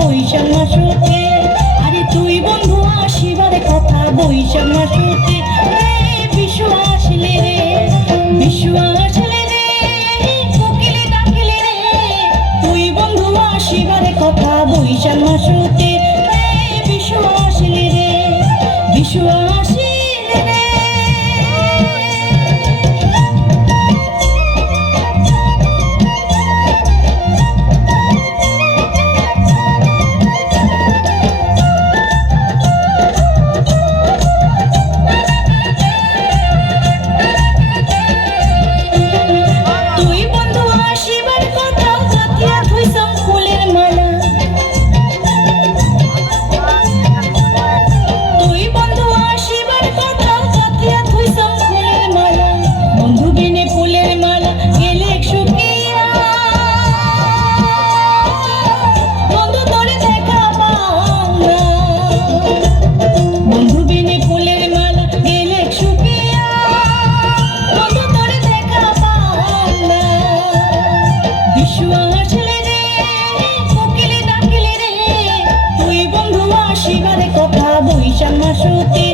বৈশাখ মাসতে, আরে তুই বন্ধু আসিবার কথা বৈশাখ মাসতে। বিশু আসলে রে, বিশু আসলে রে, কোকিলে ডাকিলে রে, তুই বন্ধু আসিবার কথা বৈশাখ মাসতে। বিশু আসলে রে, বিশু আসলে রে। বৈশাখ মাসতে।